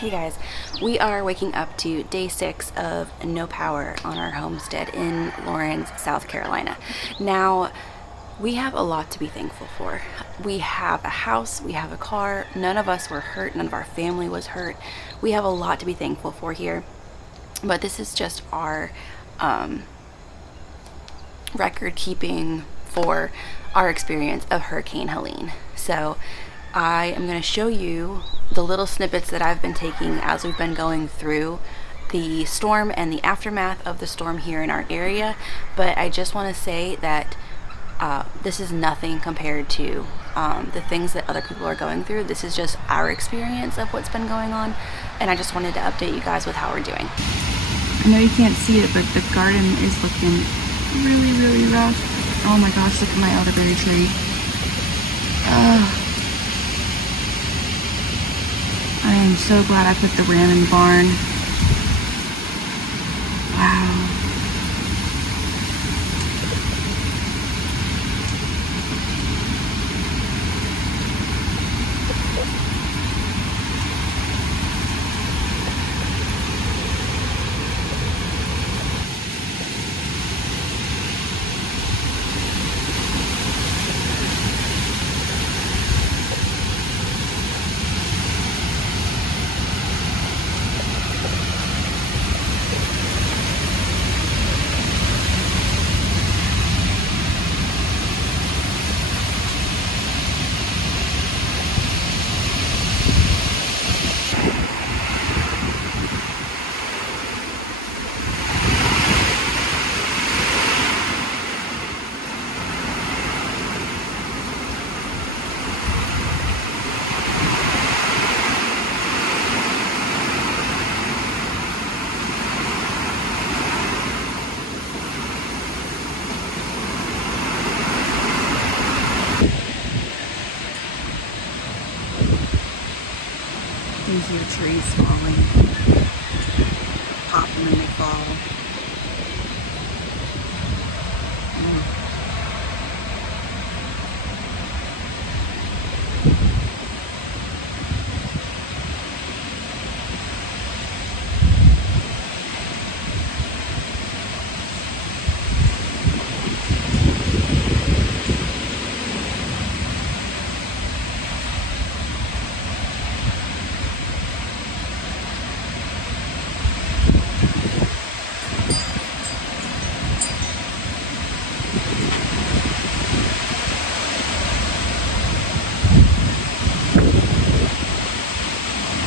Hey guys, we are waking up to day 6 of no power on our homestead in Lawrence, South Carolina. Now, we have a lot to be thankful for. We have a house, we have a car, none of us were hurt, none of our family was hurt. We have a lot to be thankful for here, but this is just our record keeping for our experience of Hurricane Helene. So I am going to show you the little snippets that I've been taking as we've been going through the storm and the aftermath of the storm here in our area. But I just want to say that this is nothing compared to the things that other people are going through. This is just our experience of what's been going on, and I just wanted to update you guys with how we're doing. I know you can't see it, but the garden is looking really rough. Oh my gosh, look at my elderberry tree. I am so glad I put the ram in the barn. Wow. These are the trees falling. Pop them and they fall.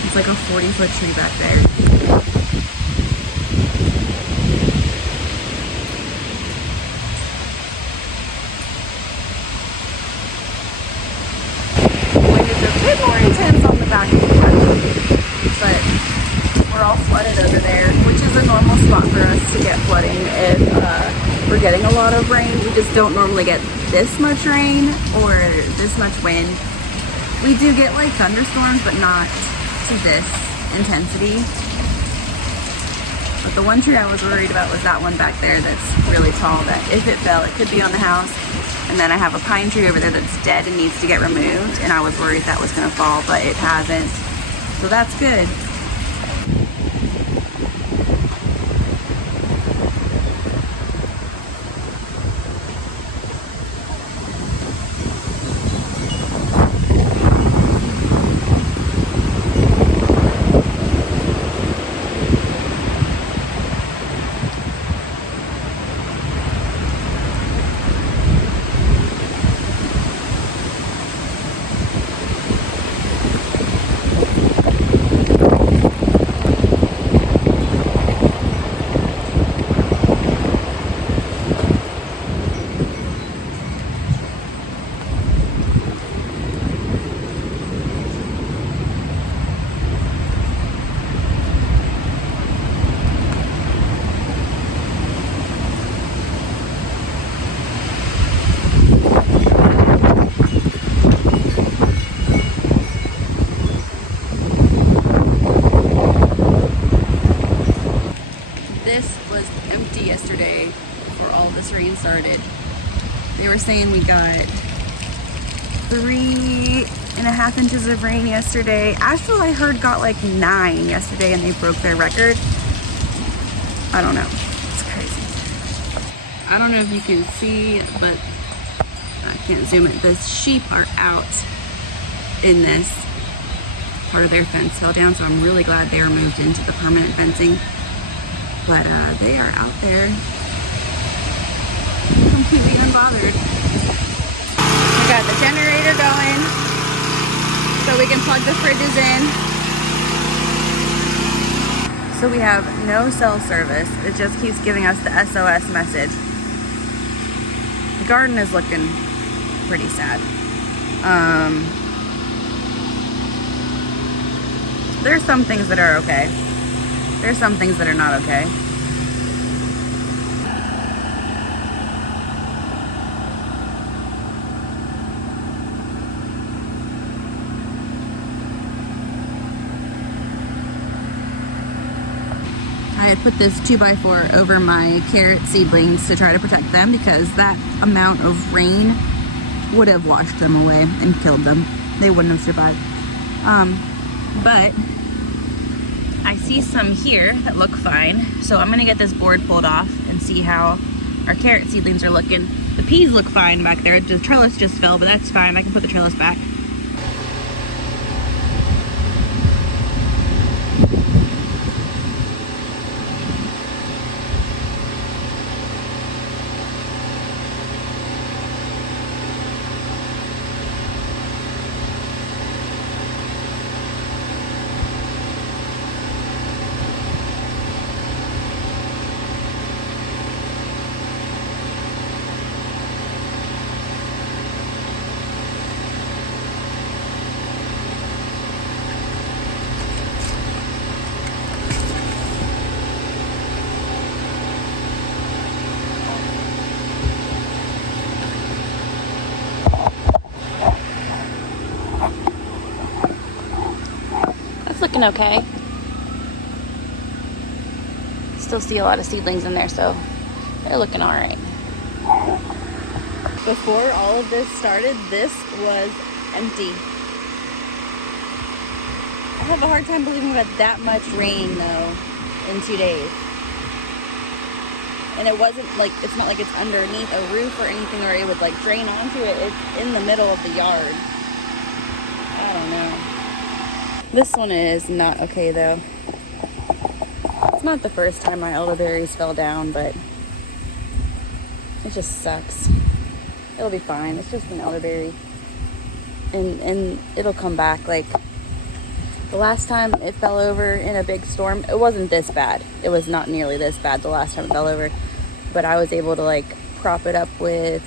It's like a 40-foot tree back there. Wind is a bit more intense on the back of the truck, but we're all flooded over there, which is a normal spot for us to get flooding if we're getting a lot of rain. We just don't normally get this much rain or this much wind. We do get like thunderstorms, but not to this intensity. But the one tree I was worried about was that one back there that's really tall, that if it fell, it could be on the house. And then I have a pine tree over there that's dead and needs to get removed, and I was worried that was going to fall, but it hasn't. So that's good. Rain started. They were saying we got 3 8.5 inches of rain yesterday. Asheville, I heard, got like 9 yesterday and they broke their record. I don't know. It's crazy. I don't know if you can see, but I can't zoom it. The sheep are out in this. Part of their fence fell down, so I'm really glad they are moved into the permanent fencing. But they are out there completely unbothered. We got the generator going so we can plug the fridges in. So we have no cell service. It just keeps giving us the SOS message. The garden is looking pretty sad. There's some things that are okay. There's some things that are not okay. I had put this 2x4 over my carrot seedlings to try to protect them because that amount of rain would have washed them away and killed them. They wouldn't have survived. But I see some here that look fine. So I'm gonna get this board pulled off and see how our carrot seedlings are looking. The peas look fine back there. The trellis just fell, but that's fine. I can put the trellis back. Looking okay. Still see a lot of seedlings in there, so they're looking all right. Before all of this started, this was empty. I have a hard time believing we had that much rain though in 2 days. And it wasn't like, it's not like it's underneath a roof or anything or it would like drain onto it. It's in the middle of the yard. I don't know. This one is not okay though. It's not the first time my elderberries fell down, but it just sucks. It'll be fine. It's just an elderberry. And it'll come back. Like the last time it fell over in a big storm, it wasn't this bad. It was not nearly this bad the last time it fell over. But I was able to like prop it up with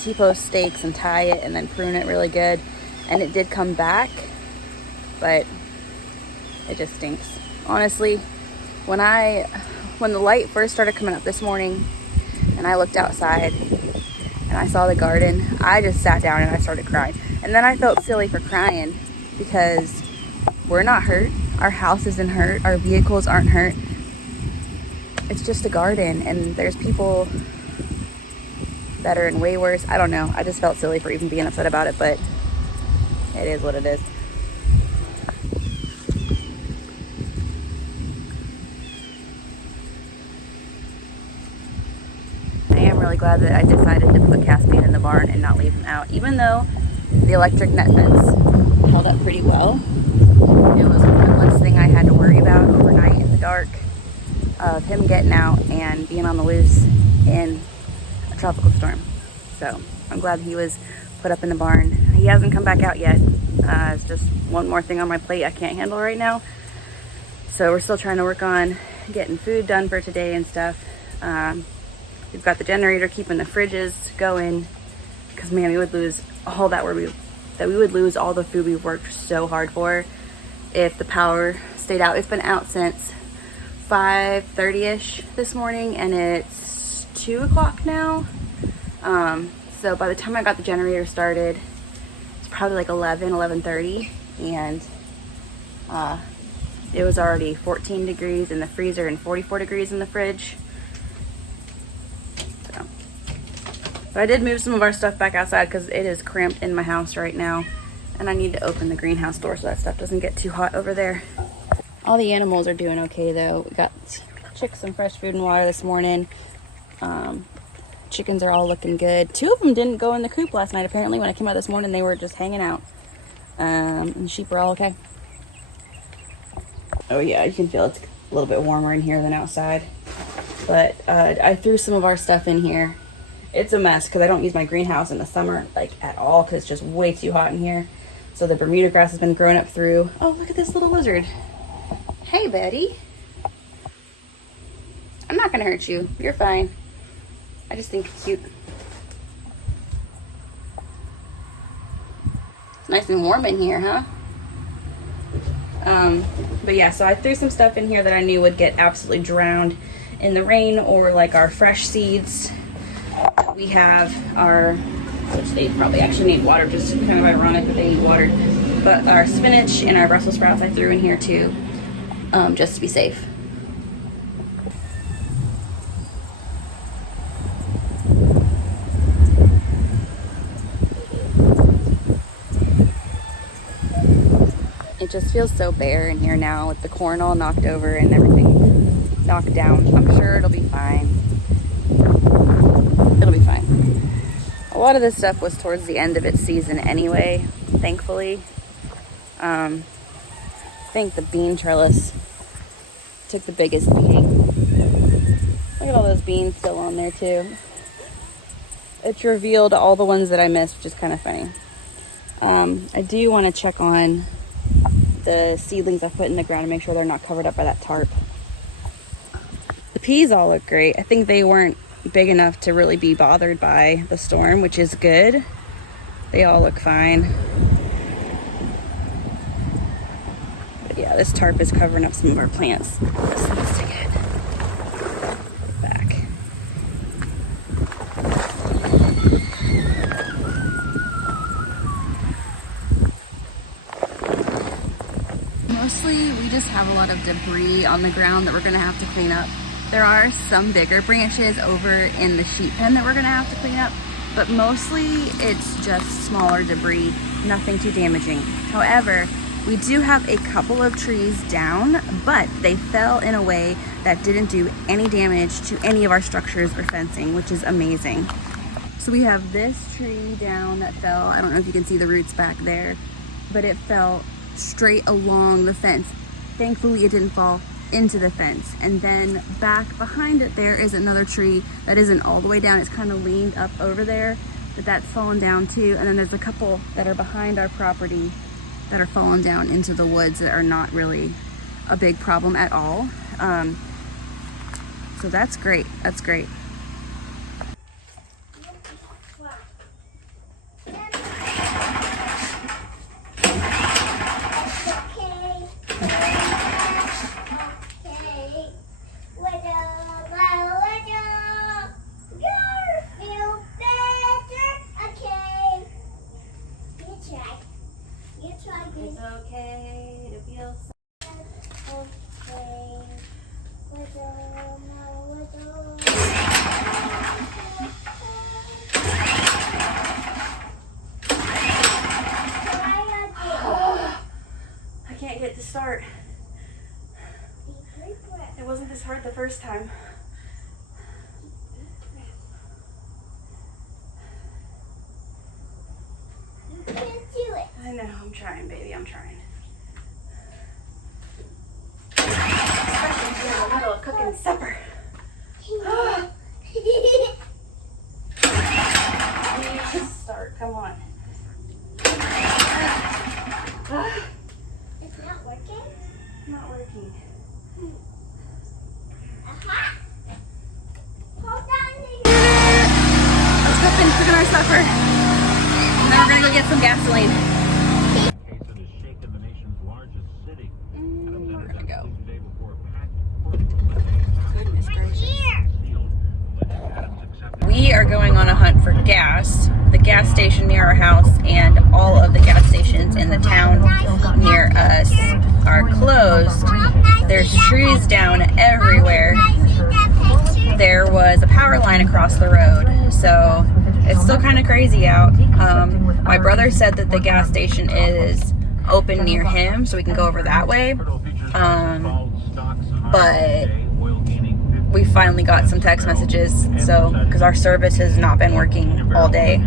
T-post stakes and tie it and then prune it really good. And it did come back, but it just stinks. Honestly, when the light first started coming up this morning and I looked outside and I saw the garden, I just sat down and I started crying. And then I felt silly for crying because we're not hurt. Our house isn't hurt. Our vehicles aren't hurt. It's just a garden and there's people that are in way worse. I don't know. I just felt silly for even being upset about it, but it is what it is. Really glad that I decided to put Caspian in the barn and not leave him out, even though the electric net fence held up pretty well. It was one less thing I had to worry about overnight in the dark of him getting out and being on the loose in a tropical storm. So I'm glad he was put up in the barn. He hasn't come back out yet. It's just one more thing on my plate I can't handle right now. So we're still trying to work on getting food done for today and stuff. We've got the generator keeping the fridges going because man, we would lose all that we would lose all the food we've worked so hard for if the power stayed out. It's been out since 5:30ish this morning and it's 2 o'clock now. So by the time I got the generator started, it's probably like 11:30 and it was already 14 degrees in the freezer and 44 degrees in the fridge. But I did move some of our stuff back outside because it is cramped in my house right now. And I need to open the greenhouse door so that stuff doesn't get too hot over there. All the animals are doing okay though. We got chicks some fresh food and water this morning. Chickens are all looking good. 2 of them didn't go in the coop last night. Apparently when I came out this morning, they were just hanging out. And the sheep are all okay. Oh yeah, you can feel it's a little bit warmer in here than outside. But I threw some of our stuff in here. It's a mess because I don't use my greenhouse in the summer like at all because it's just way too hot in here. So the Bermuda grass has been growing up through. Oh, look at this little lizard. Hey, Betty. I'm not gonna hurt you. You're fine. I just think it's cute. It's nice and warm in here, huh? But yeah, so I threw some stuff in here that I knew would get absolutely drowned in the rain, or like our fresh seeds. We have our, which they probably actually need water, just kind of ironic that they need water. But our spinach and our Brussels sprouts I threw in here too, just to be safe. It just feels so bare in here now with the corn all knocked over and everything knocked down. I'm sure it'll be fine. It'll be fine. A lot of this stuff was towards the end of its season anyway, thankfully. I think the bean trellis took the biggest beating. Look at all those beans still on there too. It's revealed all the ones that I missed, which is kind of funny. I do want to check on the seedlings I put in the ground and make sure they're not covered up by that tarp. The peas all look great. I think they weren't big enough to really be bothered by the storm, which is good. They all look fine. But yeah, this tarp is covering up some of our plants. This needs to get back. Mostly we just have a lot of debris on the ground that we're gonna have to clean up. There are some bigger branches over in the sheep pen that we're gonna have to clean up, but mostly it's just smaller debris, nothing too damaging. However, we do have a couple of trees down, but they fell in a way that didn't do any damage to any of our structures or fencing, which is amazing. So we have this tree down that fell. I don't know if you can see the roots back there, but it fell straight along the fence. Thankfully, it didn't fall into the fence. And then back behind it there is another tree that isn't all the way down. It's kind of leaned up over there, but that's fallen down too. And then there's a couple that are behind our property that are fallen down into the woods that are not really a big problem at all. So that's great. That's great. Start. It wasn't this hard the first time. You can't do it. I know, I'm trying, baby, I'm trying. Especially if you're in the middle of cooking supper. Just start, come on. Not working? Not working. Aha! Hold on to Let's go finish cooking our supper. And then we're gonna go get some gasoline. We're gonna go. Goodness gracious. We are going on a hunt for gas. The gas station near our house and all of the gas stations in the town near us are closed. There's trees down everywhere. There was a power line across the road, so It's still kind of crazy out. My brother said that the gas station is open near him, so we can go over that way. But we finally got some text messages, so because our service has not been working all day.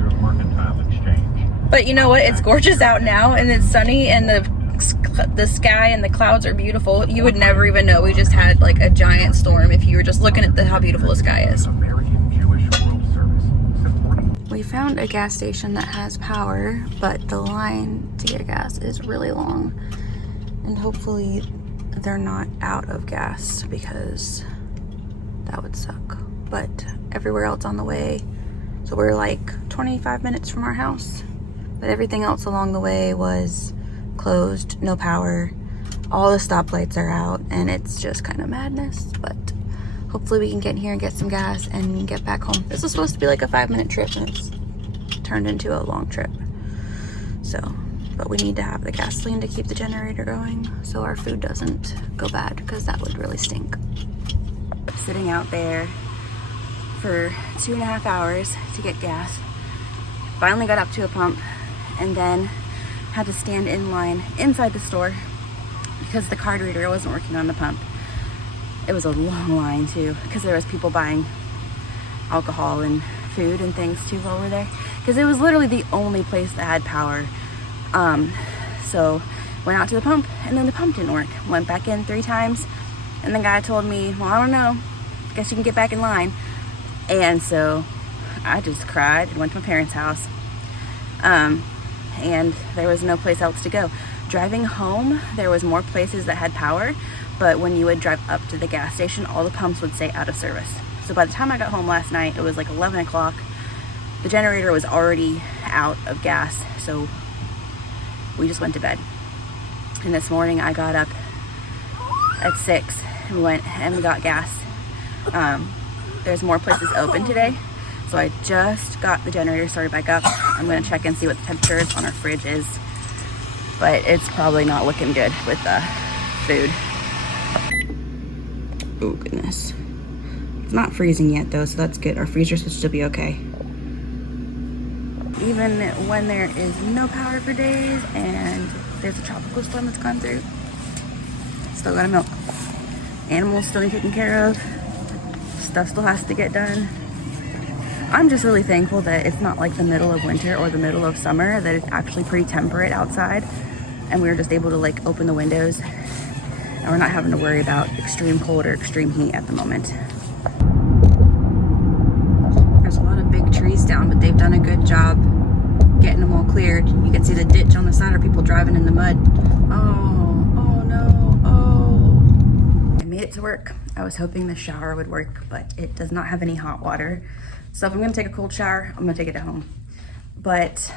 But you know what? It's gorgeous out now, and it's sunny, and the sky and the clouds are beautiful. You would never even know we just had like a giant storm if you were just looking at how beautiful the sky is. We found a gas station that has power, but the line to get gas is really long, and hopefully they're not out of gas because that would suck. But everywhere else on the way, so we're like 25 minutes from our house, but everything else along the way was closed, no power, all the stoplights are out, and it's just kind of madness. But hopefully we can get in here and get some gas and get back home. This was supposed to be like a 5-minute trip, and it's turned into a long trip. So, but we need to have the gasoline to keep the generator going so our food doesn't go bad, because that would really stink. Sitting out there for 2.5 hours to get gas. Finally got up to a pump, and then had to stand in line inside the store because the card reader wasn't working on the pump. It was a long line too, because there was people buying alcohol and food and things too while we're there, because it was literally the only place that had power. So went out to the pump, and then the pump didn't work. Went back in 3 times, and the guy told me, well, I don't know, guess you can get back in line. And so I just cried and went to my parents' house, and there was no place else to go. Driving home, there was more places that had power, but when you would drive up to the gas station, all the pumps would say out of service. So by the time I got home last night, it was like 11 o'clock. The generator was already out of gas, so we just went to bed. And this morning I got up at 6 and we went and we got gas. There's more places open today, so I just got the generator started back up. I'm gonna check and see what the temperature is on our fridge is, but it's probably not looking good with the food. Oh goodness. It's not freezing yet though, so that's good. Our freezer should still be okay. Even when there is no power for days and there's a tropical storm that's gone through, still gotta milk. Animals still need taken care of. Stuff still has to get done. I'm just really thankful that it's not like the middle of winter or the middle of summer, that it's actually pretty temperate outside, and we're just able to like open the windows, and we're not having to worry about extreme cold or extreme heat at the moment. There's a lot of big trees down, but they've done a good job getting them all cleared. You can see the ditch on the side, or people driving in the mud. Oh no, oh. I made it to work. I was hoping the shower would work, but it does not have any hot water. So if I'm gonna take a cold shower, I'm gonna take it at home. But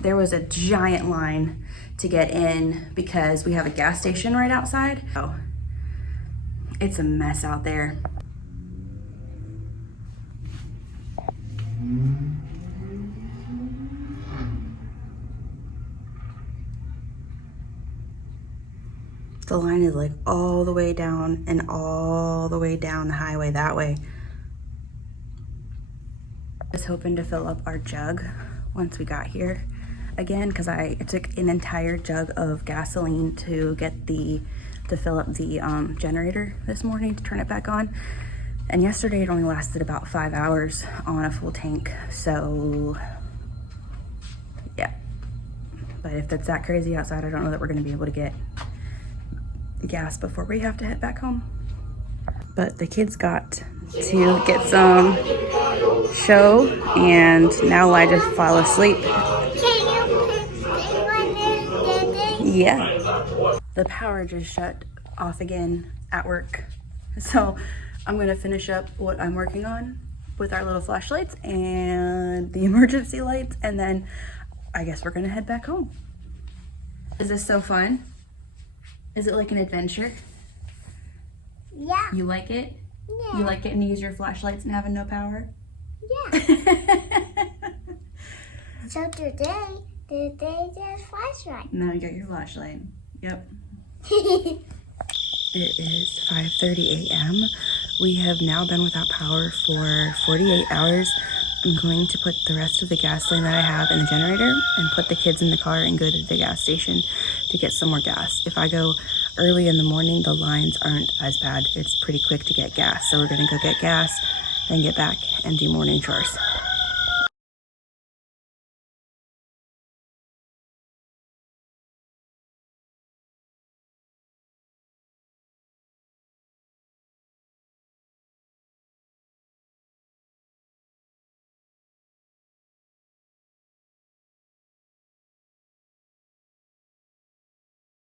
there was a giant line to get in because we have a gas station right outside. Oh, it's a mess out there. The line is like all the way down and all the way down the highway that way. I was hoping to fill up our jug once we got here again, because I took an entire jug of gasoline to fill up the generator this morning to turn it back on. And yesterday it only lasted about 5 hours on a full tank. So yeah, but if it's that crazy outside, I don't know that we're gonna be able to get gas before we have to head back home. But the kids got to get some show, and now Elijah fell asleep. Yeah. The power just shut off again at work. So I'm gonna finish up what I'm working on with our little flashlights and the emergency lights, and then I guess we're gonna head back home. Is this so fun? Is it like an adventure? Yeah. You like it? Yeah. You like getting to use your flashlights and having no power? Yeah. So today there's flashlight. Now you got your flashlight. Yep. It is 5:30 a.m. We have now been without power for 48 hours. I'm going to put the rest of the gasoline that I have in the generator and put the kids in the car and go to the gas station to get some more gas. If I go early in the morning, the lines aren't as bad. It's pretty quick to get gas. So we're gonna go get gas, then get back and do morning chores.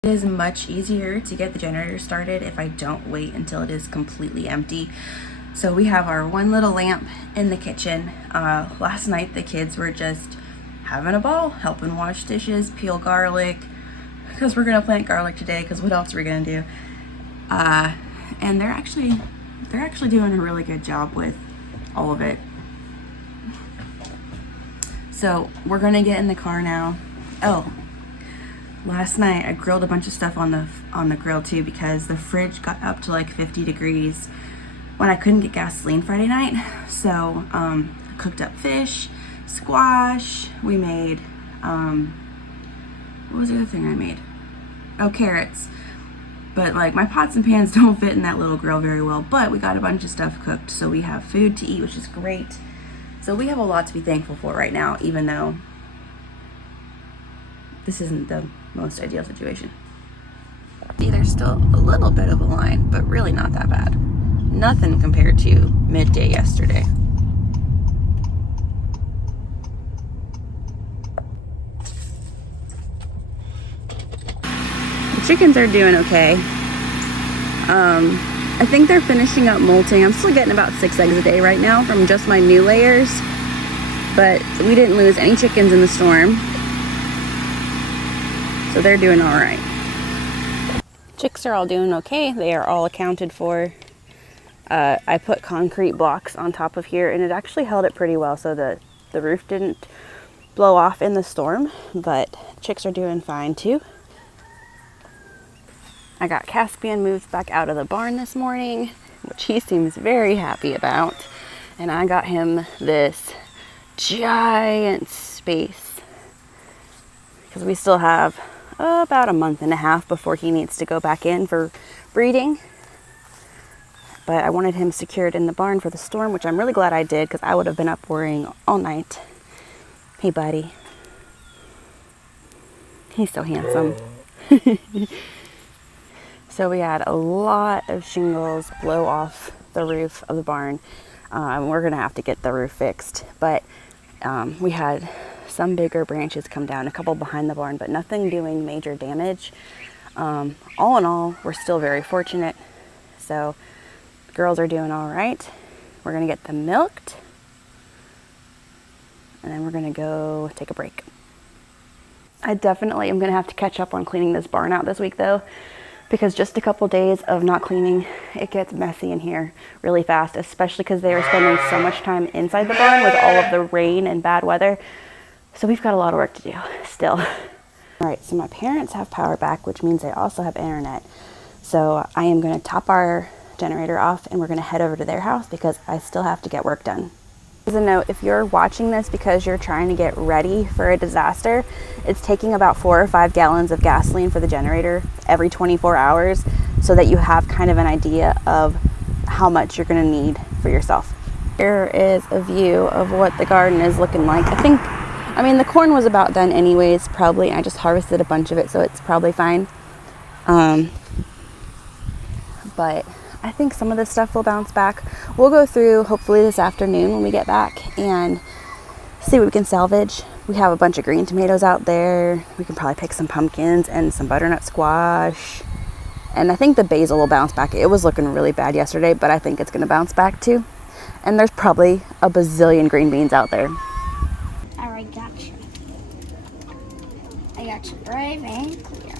It is much easier to get the generator started if I don't wait until it is completely empty. So we have our one little lamp in the kitchen. Last night the kids were just having a ball, helping wash dishes, peel garlic, because we're gonna plant garlic today, because what else are we gonna do? And they're actually doing a really good job with all of it. So we're gonna get in the car now. Oh, last night I grilled a bunch of stuff on the grill too, because the fridge got up to like 50 degrees when I couldn't get gasoline Friday night. So cooked up fish, squash. We made what was the other thing I made? Oh, carrots. But like my pots and pans don't fit in that little grill very well, but we got a bunch of stuff cooked, so we have food to eat, which is great. So we have a lot to be thankful for right now, even though this isn't the most ideal situation. See, there's still a little bit of a line, but really not that bad. Nothing compared to midday yesterday. The chickens are doing okay. I think they're finishing up molting. I'm still getting about 6 eggs a day right now from just my new layers, but we didn't lose any chickens in the storm. So they're doing all right. Chicks are all doing okay. They are all accounted for. I put concrete blocks on top of here, and it actually held it pretty well, so the roof didn't blow off in the storm, but chicks are doing fine too. I got Caspian moved back out of the barn this morning, which he seems very happy about. And I got him this giant space, because we still have about a month and a half before he needs to go back in for breeding. But I wanted him secured in the barn for the storm, which I'm really glad I did, because I would have been up worrying all night. Hey, buddy. He's so handsome. So we had a lot of shingles blow off the roof of the barn. We're gonna have to get the roof fixed, but we had some bigger branches come down, a couple behind the barn, but nothing doing major damage. All in all, we're still very fortunate. So the girls are doing all right. We're gonna get them milked, and then we're gonna go take a break. I definitely am gonna have to catch up on cleaning this barn out this week though, because just a couple days of not cleaning, it gets messy in here really fast, especially because they were spending so much time inside the barn with all of the rain and bad weather. So we've got a lot of work to do still. All right, so my parents have power back, which means they also have internet. So I am gonna top our generator off, and we're gonna head over to their house because I still have to get work done. As a note, if you're watching this because you're trying to get ready for a disaster, it's taking about 4 or 5 gallons of gasoline for the generator every 24 hours, so that you have kind of an idea of how much you're going to need for yourself. Here is a view of what the garden is looking like. I mean, the corn was about done anyways, probably. I just harvested a bunch of it, so it's probably fine. But I think some of this stuff will bounce back. We'll go through hopefully this afternoon when we get back and see what we can salvage. We have a bunch of green tomatoes out there. We can probably pick some pumpkins and some butternut squash. And I think the basil will bounce back. It was looking really bad yesterday, but I think it's gonna bounce back too. And there's probably a bazillion green beans out there. I got you. I got you brave and clear.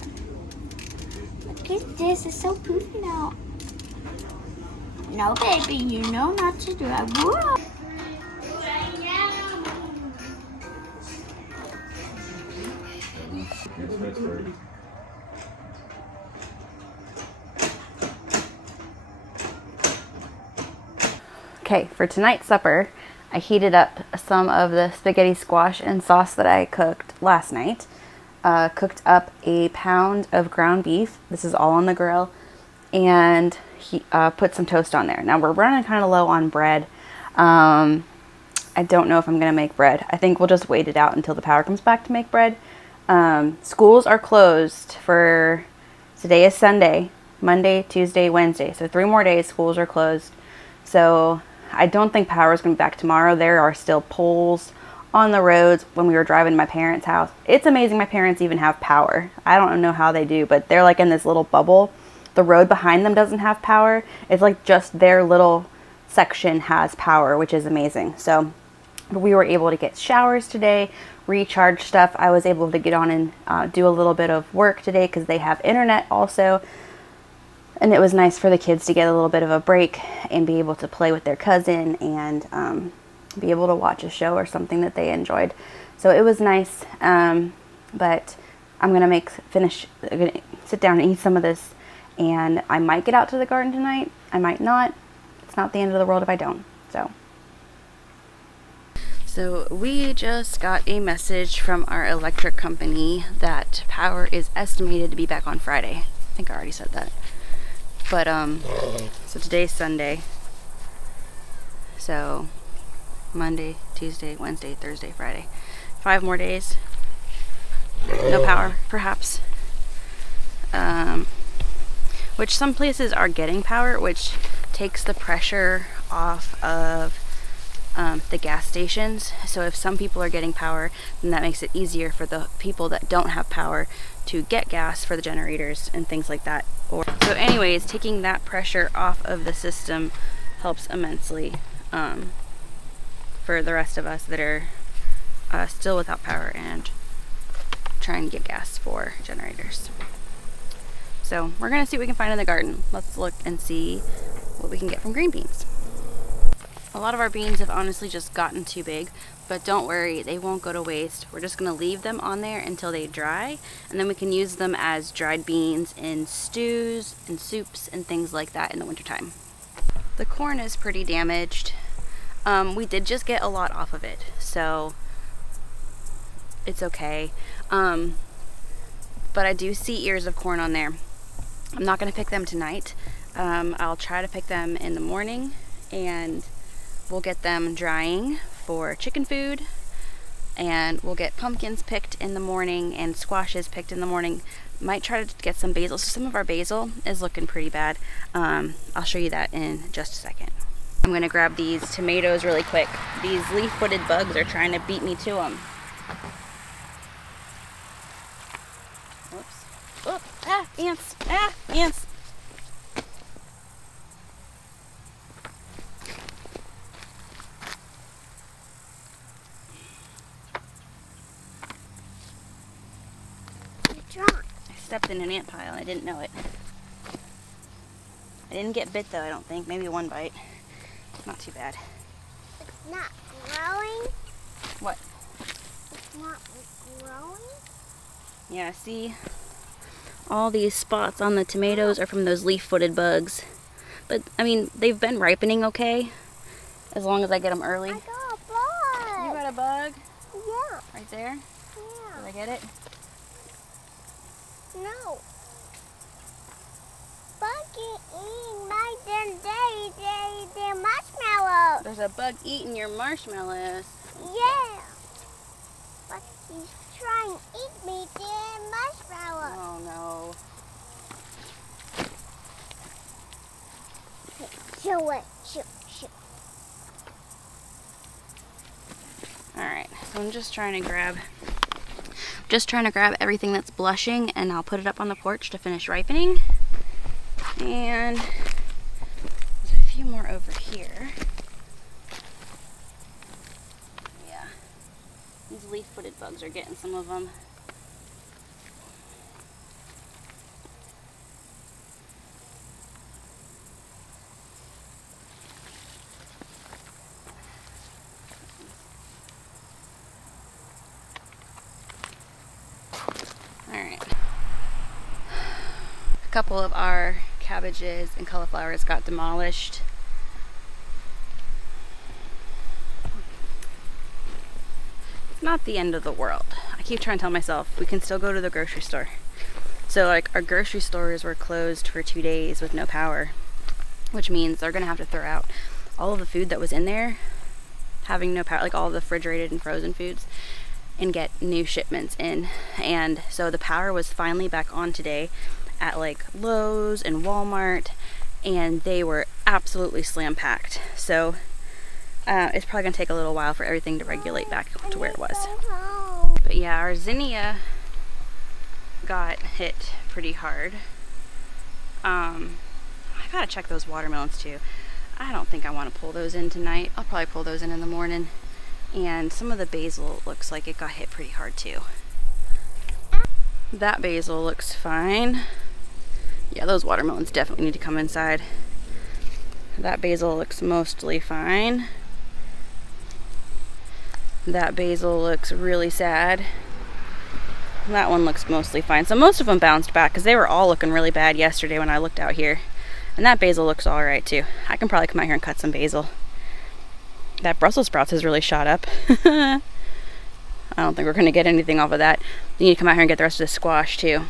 Look at this, it's so poofy now. No, baby, you know not to do it. Whoa. Okay, for tonight's supper, I heated up some of the spaghetti squash and sauce that I cooked last night. Cooked up a pound of ground beef. This is all on the grill. And put some toast on there. Now we're running kind of low on bread. I don't know if I'm going to make bread. I think we'll just wait it out until the power comes back to make bread. Schools are closed for, today is Sunday, Monday, Tuesday, Wednesday. So 3 more days schools are closed. So I don't think power is going to be back tomorrow. There are still poles on the roads. When we were driving to my parents' house, it's amazing my parents even have power. I don't know how they do, but they're like in this little bubble. The road behind them doesn't have power. It's like just their little section has power, which is amazing. So we were able to get showers today, recharge stuff. I was able to get on and do a little bit of work today because they have internet also. And it was nice for the kids to get a little bit of a break and be able to play with their cousin and be able to watch a show or something that they enjoyed. So it was nice. But I'm going to sit down and eat some of this. And I might get out to the garden tonight. I might not. It's not the end of the world if I don't. So we just got a message from our electric company that power is estimated to be back on Friday. I think I already said that. But so today's Sunday. So Monday, Tuesday, Wednesday, Thursday, Friday. 5 more days. No power, perhaps. Which some places are getting power, which takes the pressure off of the gas stations. So if some people are getting power, then that makes it easier for the people that don't have power to get gas for the generators and things like that. So anyways, taking that pressure off of the system helps immensely for the rest of us that are still without power and trying to get gas for generators. So we're going to see what we can find in the garden. Let's look and see what we can get from green beans. A lot of our beans have honestly just gotten too big, but don't worry, they won't go to waste. We're just going to leave them on there until they dry, and then we can use them as dried beans in stews and soups and things like that in the wintertime. The corn is pretty damaged. We did just get a lot off of it, so it's okay. But I do see ears of corn on there. I'm not going to pick them tonight. I'll try to pick them in the morning, and we'll get them drying for chicken food, and we'll get pumpkins picked in the morning and squashes picked in the morning. Might try to get some basil. So some of our basil is looking pretty bad. I'll show you that in just a second. I'm going to grab these tomatoes really quick. These leaf-footed bugs are trying to beat me to them. Oh, ants! Ants! I stepped in an ant pile and I didn't know it. I didn't get bit though, I don't think. Maybe one bite. Not too bad. It's not growing. What? It's not growing. Yeah, see? All these spots on the tomatoes are from those leaf-footed bugs. But, I mean, they've been ripening okay, as long as I get them early. I got a bug. You got a bug? Yeah. Right there? Yeah. Did I get it? No. Buggy eating my their marshmallows. There's a bug eating your marshmallows. Yeah. But he's trying to eat me their marshmallows. Oh no. Show it. Shoot. Alright, so I'm just trying to grab everything that's blushing, and I'll put it up on the porch to finish ripening. And there's a few more over here. Yeah, these leaf-footed bugs are getting some of them. Alright. A couple of our cabbages and cauliflowers got demolished. not the end of the world. I keep trying to tell myself we can still go to the grocery store. So like our grocery stores were closed for 2 days with no power, which means they're gonna have to throw out all of the food that was in there, having no power, like all the refrigerated and frozen foods, and get new shipments in. And so the power was finally back on today at like Lowe's and Walmart, and they were absolutely slam packed. So it's probably gonna take a little while for everything to regulate back to where it was. But yeah, our zinnia got hit pretty hard. I gotta check those watermelons too. I don't think I want to pull those in tonight. I'll probably pull those in the morning. And some of the basil looks like it got hit pretty hard too. That basil looks fine. Yeah, those watermelons definitely need to come inside. That basil looks mostly fine. That basil looks really sad. That one looks mostly fine. So most of them bounced back because they were all looking really bad yesterday when I looked out here. And that basil looks all right too. I can probably come out here and cut some basil. That Brussels sprouts has really shot up. I don't think we're going to get anything off of that. You need to come out here and get the rest of the squash too.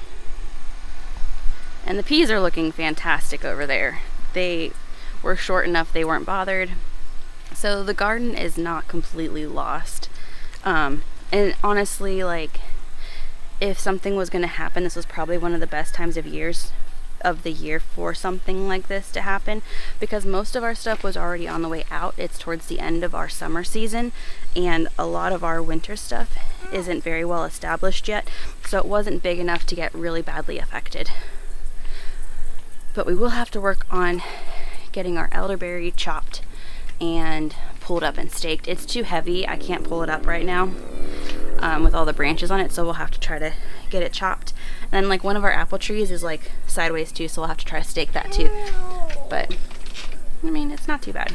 And the peas are looking fantastic over there. They were short enough they weren't bothered. So the garden is not completely lost. And honestly, like, if something was going to happen, this was probably one of the best times of the year for something like this to happen, because most of our stuff was already on the way out. It's towards the end of our summer season, and a lot of our winter stuff isn't very well established yet, so it wasn't big enough to get really badly affected. But we will have to work on getting our elderberry chopped and pulled up and staked. It's too heavy. I can't pull it up right now with all the branches on it, so we'll have to try to get it chopped. And then like one of our apple trees is like sideways too, so we'll have to try to stake that too. But I mean, it's not too bad.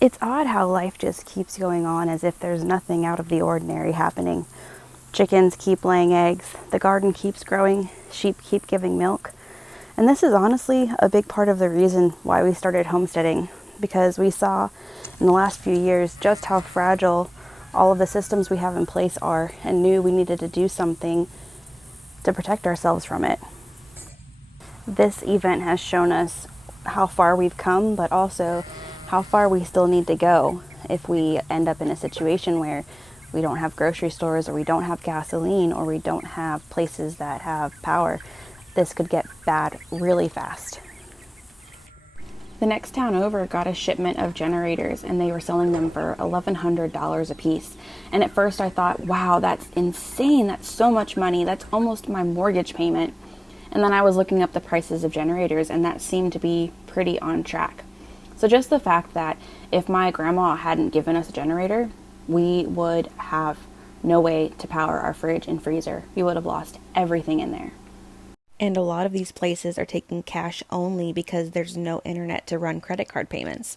It's odd how life just keeps going on as if there's nothing out of the ordinary happening. Chickens keep laying eggs, the garden keeps growing, sheep keep giving milk. And this is honestly a big part of the reason why we started homesteading, because we saw in the last few years just how fragile all of the systems we have in place are, and knew we needed to do something to protect ourselves from it. This event has shown us how far we've come, but also how far we still need to go if we end up in a situation where we don't have grocery stores, or we don't have gasoline, or we don't have places that have power. This could get bad really fast. The next town over got a shipment of generators, and they were selling them for $1,100 a piece. And at first I thought, wow, that's insane. That's so much money. That's almost my mortgage payment. And then I was looking up the prices of generators, and that seemed to be pretty on track. So just the fact that if my grandma hadn't given us a generator, we would have no way to power our fridge and freezer. We would have lost everything in there. And a lot of these places are taking cash only because there's no internet to run credit card payments.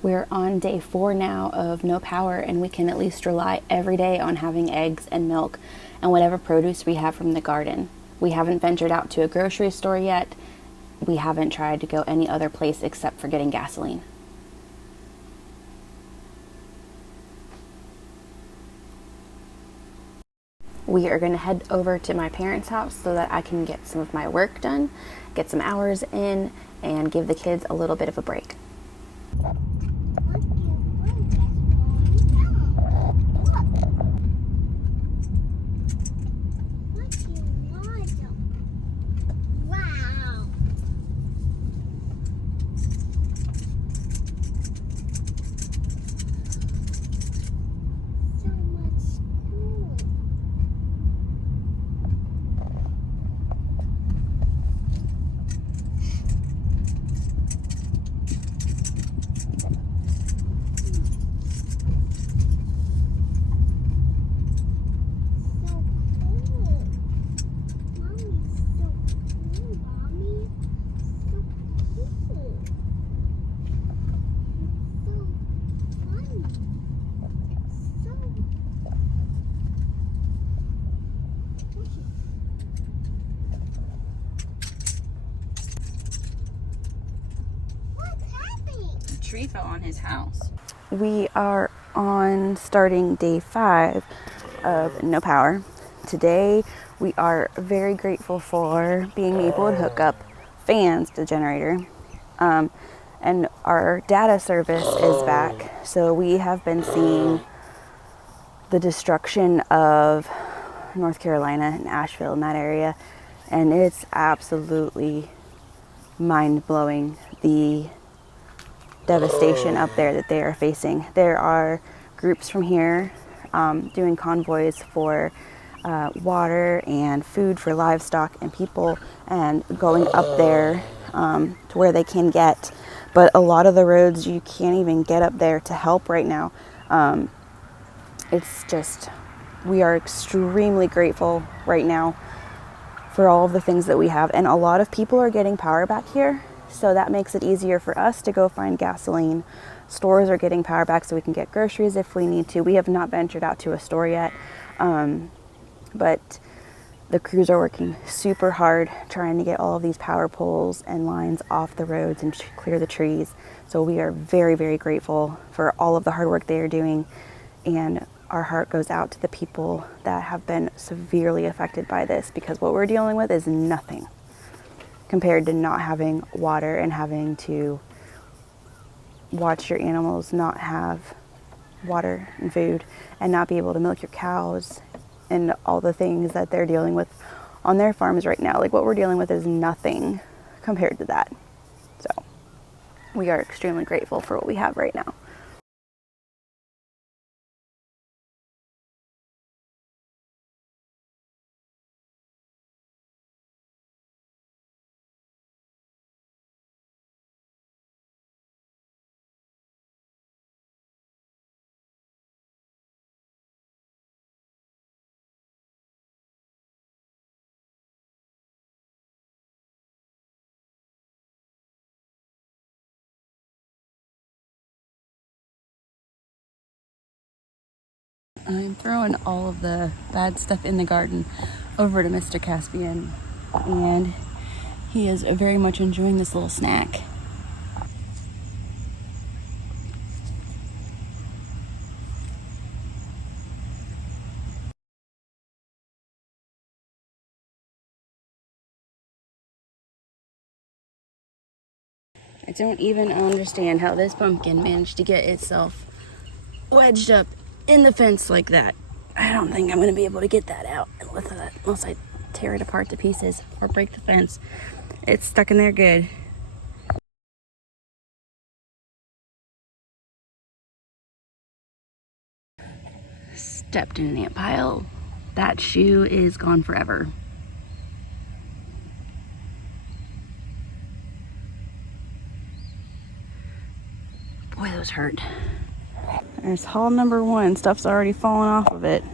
We're on day 4 now of no power, and we can at least rely every day on having eggs and milk and whatever produce we have from the garden. We haven't ventured out to a grocery store yet. We haven't tried to go any other place except for getting gasoline. We are going to head over to my parents' house so that I can get some of my work done, get some hours in, and give the kids a little bit of a break. tree fell on his house. We are on starting day 5 of no power. Today we are very grateful for being able to hook up fans to the generator. And our data service is back. So we have been seeing the destruction of North Carolina and Asheville in that area. And it's absolutely mind-blowing, the devastation up there that they are facing. There are groups from here doing convoys for water and food for livestock and people, and going up there to where they can get. But a lot of the roads, you can't even get up there to help right now. It's just, we are extremely grateful right now for all of the things that we have. And a lot of people are getting power back here, so that makes it easier for us to go find gasoline. Stores are getting power back so we can get groceries if we need to. We have not ventured out to a store yet, but the crews are working super hard trying to get all of these power poles and lines off the roads and clear the trees. So we are very, very grateful for all of the hard work they are doing, and our heart goes out to the people that have been severely affected by this, because what we're dealing with is nothing compared to not having water and having to watch your animals not have water and food and not be able to milk your cows and all the things that they're dealing with on their farms right now. Like, what we're dealing with is nothing compared to that. So we are extremely grateful for what we have right now. I'm throwing all of the bad stuff in the garden over to Mr. Caspian, and he is very much enjoying this little snack. I don't even understand how this pumpkin managed to get itself wedged up in the fence like that. I don't think I'm going to be able to get that out unless I tear it apart to pieces or break the fence. It's stuck in there good. Stepped in an ant pile. That shoe is gone forever. Boy, those hurt. There's haul number 1. Stuff's already fallen off of it.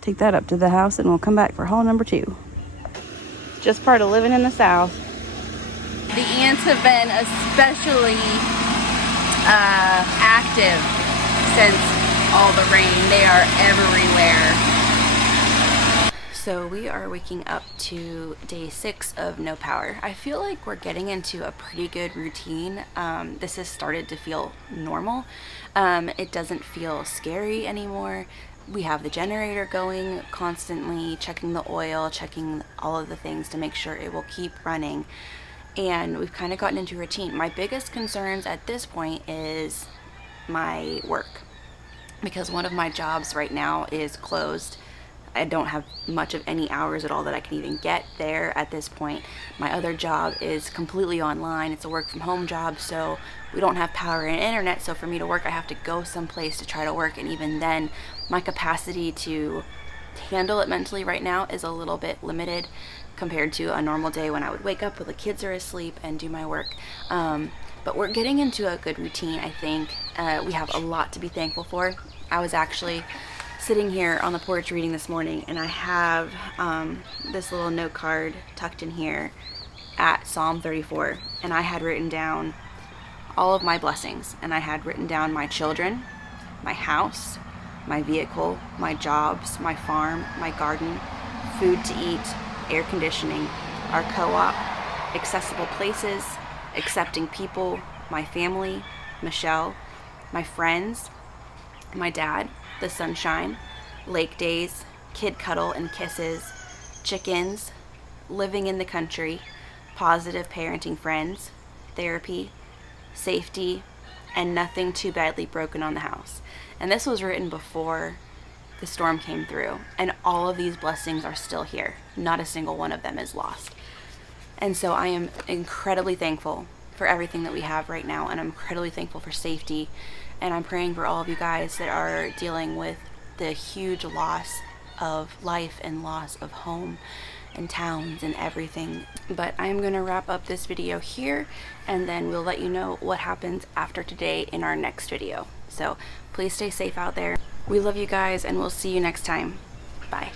Take that up to the house and we'll come back for haul number 2. Just part of living in the South. The ants have been especially active since all the rain. They are everywhere. So we are waking up to day 6 of no power. I feel like we're getting into a pretty good routine. This has started to feel normal. It doesn't feel scary anymore. We have the generator going constantly, checking the oil, checking all of the things to make sure it will keep running. And we've kind of gotten into a routine. My biggest concerns at this point is my work, because one of my jobs right now is closed. I don't have much of any hours at all that I can even get there at this point. My other job is completely online. It's a work from home job, so we don't have power and internet. So for me to work, I have to go someplace to try to work. And even then, my capacity to handle it mentally right now is a little bit limited compared to a normal day when I would wake up while the kids are asleep and do my work. But we're getting into a good routine, I think. We have a lot to be thankful for. I was actually sitting here on the porch reading this morning, and I have this little note card tucked in here at Psalm 34, and I had written down all of my blessings, and I had written down my children, my house, my vehicle, my jobs, my farm, my garden, food to eat, air conditioning, our co-op, accessible places, accepting people, my family, Michelle, my friends, my dad, the sunshine, lake days, kid cuddle and kisses, chickens, living in the country, positive parenting friends, therapy, safety, and nothing too badly broken on the house. And this was written before the storm came through, and all of these blessings are still here. Not a single one of them is lost. And so I am incredibly thankful for everything that we have right now, and I'm incredibly thankful for safety. And I'm praying for all of you guys that are dealing with the huge loss of life and loss of home and towns and everything. But I'm gonna wrap up this video here, and then we'll let you know what happens after today in our next video. So please stay safe out there. We love you guys, and we'll see you next time. Bye.